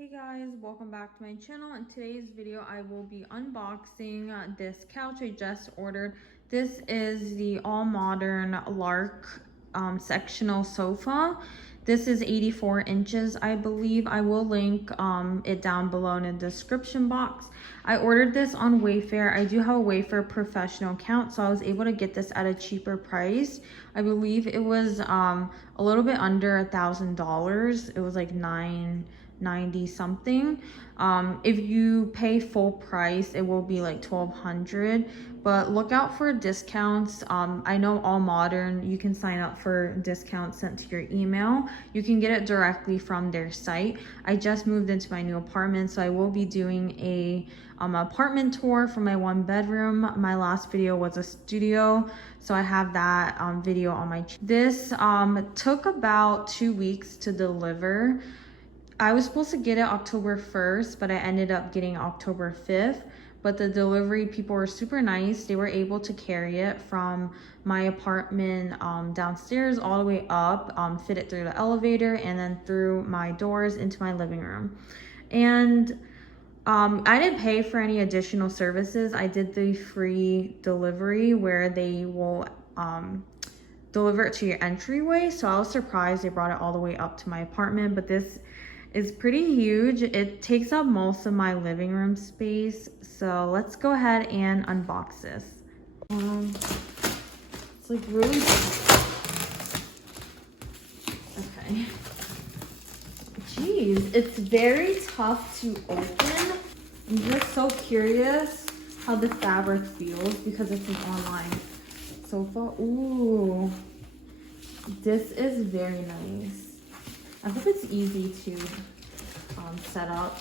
Hey guys, welcome back to my channel. In today's video I will be unboxing this couch I just ordered. This is the Allmodern Lark sectional sofa. This is 84 inches, I believe. I will link it down below in the description box. I ordered this on Wayfair. I do have a Wayfair professional account, so I was able to get this at a cheaper price. I believe it was a little bit under $1,000. It was like $990 something. If you pay full price, it will be like $1,200, but look out for discounts. I know Allmodern, you can sign up for discounts sent to your email. You can get it directly from their site. I just moved into my new apartment, so I will be doing a apartment tour for my 1-bedroom. My last video was a studio, so I have that video on my channel. This took about 2 weeks to deliver. I was supposed to get it October 1st, but I ended up getting October 5th. But the delivery people were super nice. They were able to carry it from my apartment downstairs all the way up, fit it through the elevator, and then through my doors into my living room. And I didn't pay for any additional services. I did the free delivery where they will deliver it to your entryway. So I was surprised they brought it all the way up to my apartment, but this is pretty huge. It takes up most of my living room space. So let's go ahead and unbox this. It's like really big. Okay. Jeez, it's very tough to open. I'm just so curious how the fabric feels because it's an online sofa. Ooh, this is very nice. I hope it's easy to set up.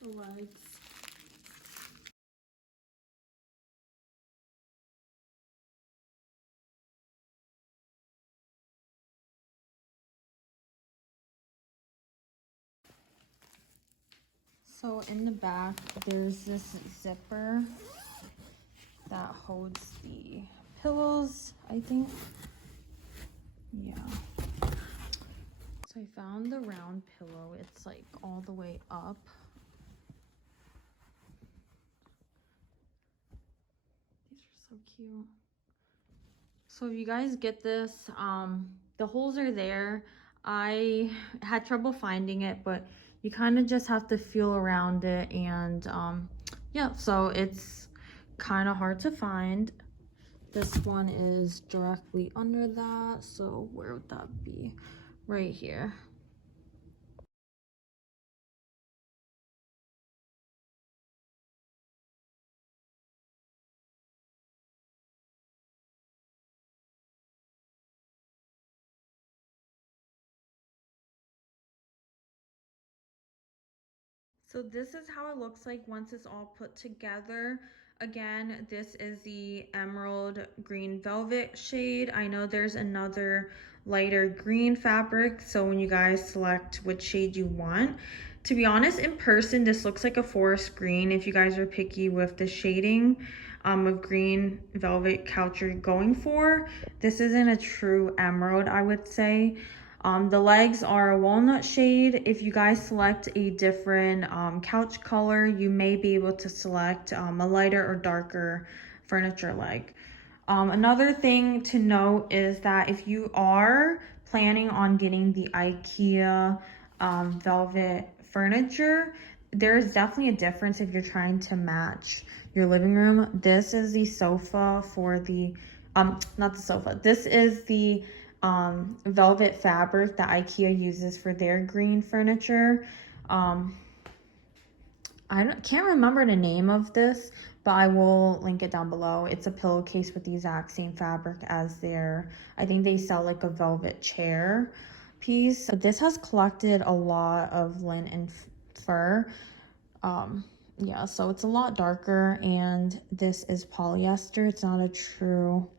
The legs. So in the back, there's this zipper that holds the pillows, I think. Yeah. So I found the round pillow. It's like all the way up. These are so cute. So if you guys get this, the holes are there. I had trouble finding it, but you kind of just have to feel around it, and yeah, so it's kind of hard to find. This one is directly under that, so where would that be? Right here. So this is how it looks like once it's all put together. Again, this is the emerald green velvet shade. I know there's another lighter green fabric, so when you guys select which shade you want. To be honest, in person, this looks like a forest green if you guys are picky with the shading of green velvet couch you're going for. This isn't a true emerald, I would say. The legs are a walnut shade. If you guys select a different couch color, you may be able to select a lighter or darker furniture leg. Another thing to note is that if you are planning on getting the IKEA velvet furniture, there is definitely a difference if you're trying to match your living room. This is the sofa for the, not the sofa, this is the velvet fabric that IKEA uses for their green furniture. Can't remember the name of this, but I will link it down below. It's a pillowcase with the exact same fabric as their, I think they sell like a velvet chair piece. But this has collected a lot of lint and fur. Yeah, so it's a lot darker, and this is polyester. It's not a true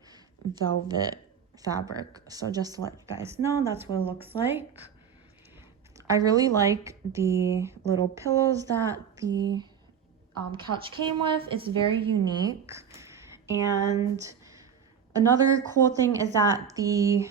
velvet fabric. So just to let you guys know, that's what it looks like. I really like the little pillows that the couch came with. It's very unique. And another cool thing is that the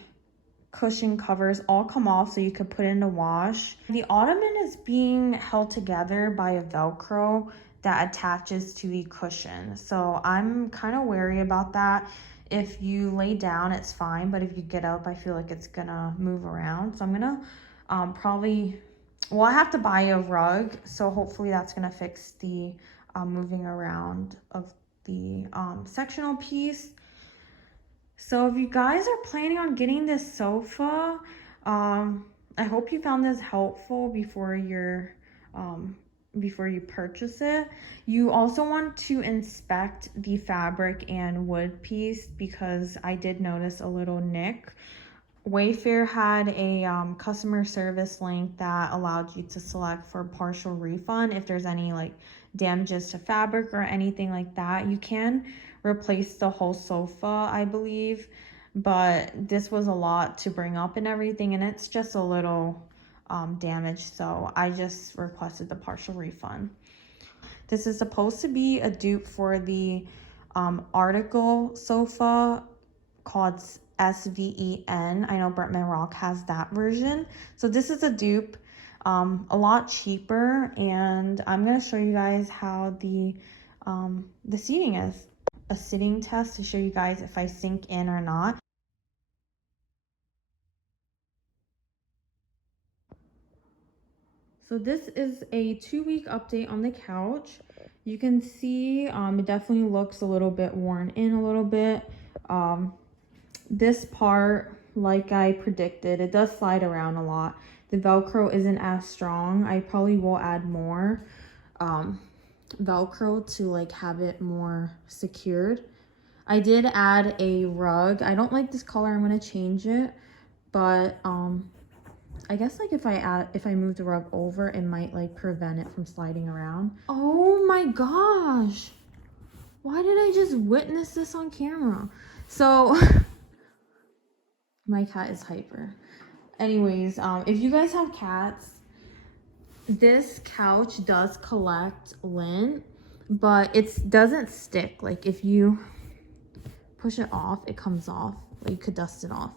cushion covers all come off so you could put it in the wash. The ottoman is being held together by a Velcro that attaches to the cushion. So I'm kind of wary about that. If you lay down, it's fine, but if you get up, I feel like it's gonna move around. So I'm gonna I have to buy a rug, so hopefully that's gonna fix the moving around of the sectional piece. So if you guys are planning on getting this sofa, I hope you found this helpful before you purchase it. You also want to inspect the fabric and wood piece because I did notice a little nick. Wayfair had a customer service link that allowed you to select for partial refund if there's any like damages to fabric or anything like that. You can replace the whole sofa, I believe, but this was a lot to bring up and everything, and it's just a little damaged, so I just requested the partial refund. This is supposed to be a dupe for the article sofa called SVEN. I know Bretman Rock has that version. So this is a dupe, a lot cheaper, and I'm gonna show you guys how the seating is. A sitting test to show you guys if I sink in or not. So this is a 2-week update on the couch. You can see it definitely looks a little bit worn in a little bit. This part, like I predicted, it does slide around a lot. The Velcro isn't as strong. I probably will add more Velcro to like have it more secured. I did add a rug. I don't like this color. I'm gonna change it, but I guess like if I move the rug over, it might like prevent it from sliding around. Oh my gosh, why did I just witness this on camera? So my cat is hyper. Anyways, if you guys have cats, this couch does collect lint, but it doesn't stick. Like if you push it off, it comes off. Like you could dust it off.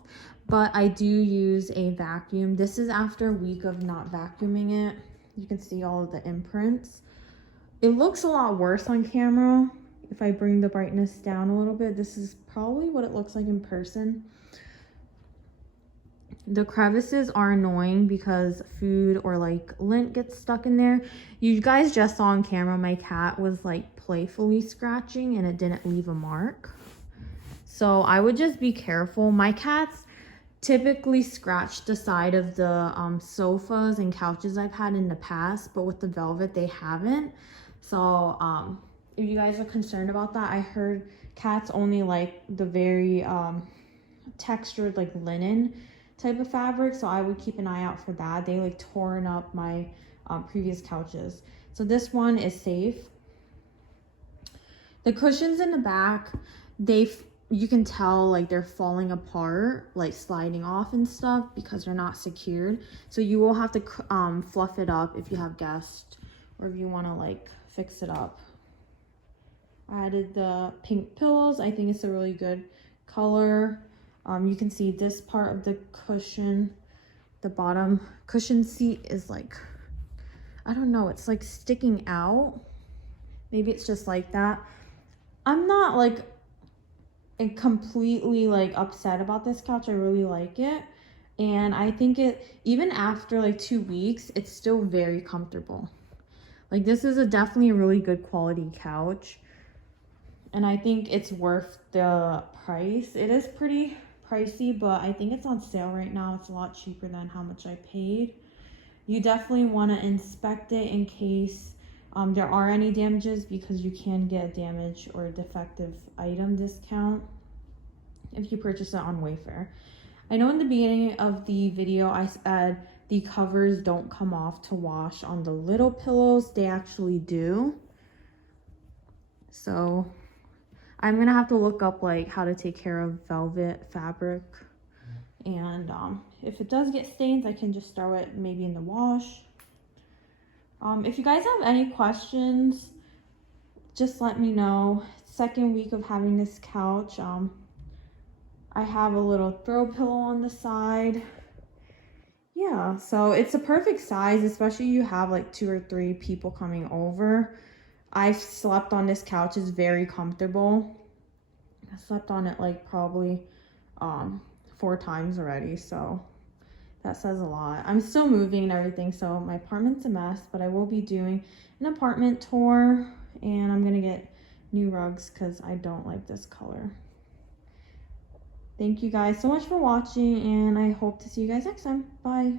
But I do use a vacuum. This is after a week of not vacuuming it. You can see all of the imprints. It looks a lot worse on camera. If I bring the brightness down a little bit, this is probably what it looks like in person. The crevices are annoying because food or like lint gets stuck in there. You guys just saw on camera my cat was like playfully scratching and it didn't leave a mark. So I would just be careful. My cats typically scratch the side of the sofas and couches I've had in the past, but with the velvet they haven't. So if you guys are concerned about that, I heard cats only like the very textured like linen type of fabric, so I would keep an eye out for that. They like torn up my previous couches. So this one is safe. The cushions in the back, you can tell like they're falling apart, like sliding off and stuff because they're not secured. So you will have to fluff it up if you have guests or if you want to like fix it up. I added the pink pillows. I think it's a really good color. You can see this part of the cushion, the bottom cushion seat is like, I don't know, it's like sticking out. Maybe it's just like that. I'm not like completely like upset about this couch. I really like it. And I think it, even after like 2 weeks, it's still very comfortable. Like this is definitely a really good quality couch. And I think it's worth the price. It is pretty pricey, but I think it's on sale right now. It's a lot cheaper than how much I paid. You definitely want to inspect it in case there are any damages, because you can get a damage or a defective item discount if you purchase it on Wayfair. I know in the beginning of the video I said the covers don't come off to wash on the little pillows. They actually do. So I'm gonna have to look up like how to take care of velvet fabric, and if it does get stains, I can just throw it maybe in the wash. If you guys have any questions, just let me know. Second week of having this couch. I have a little throw pillow on the side. Yeah, so it's a perfect size, especially you have like 2 or 3 people coming over. I've slept on this couch. It's very comfortable. I slept on it like probably 4 times already, so that says a lot. I'm still moving and everything, so my apartment's a mess, but I will be doing an apartment tour, and I'm gonna get new rugs because I don't like this color. Thank you guys so much for watching, and I hope to see you guys next time. Bye.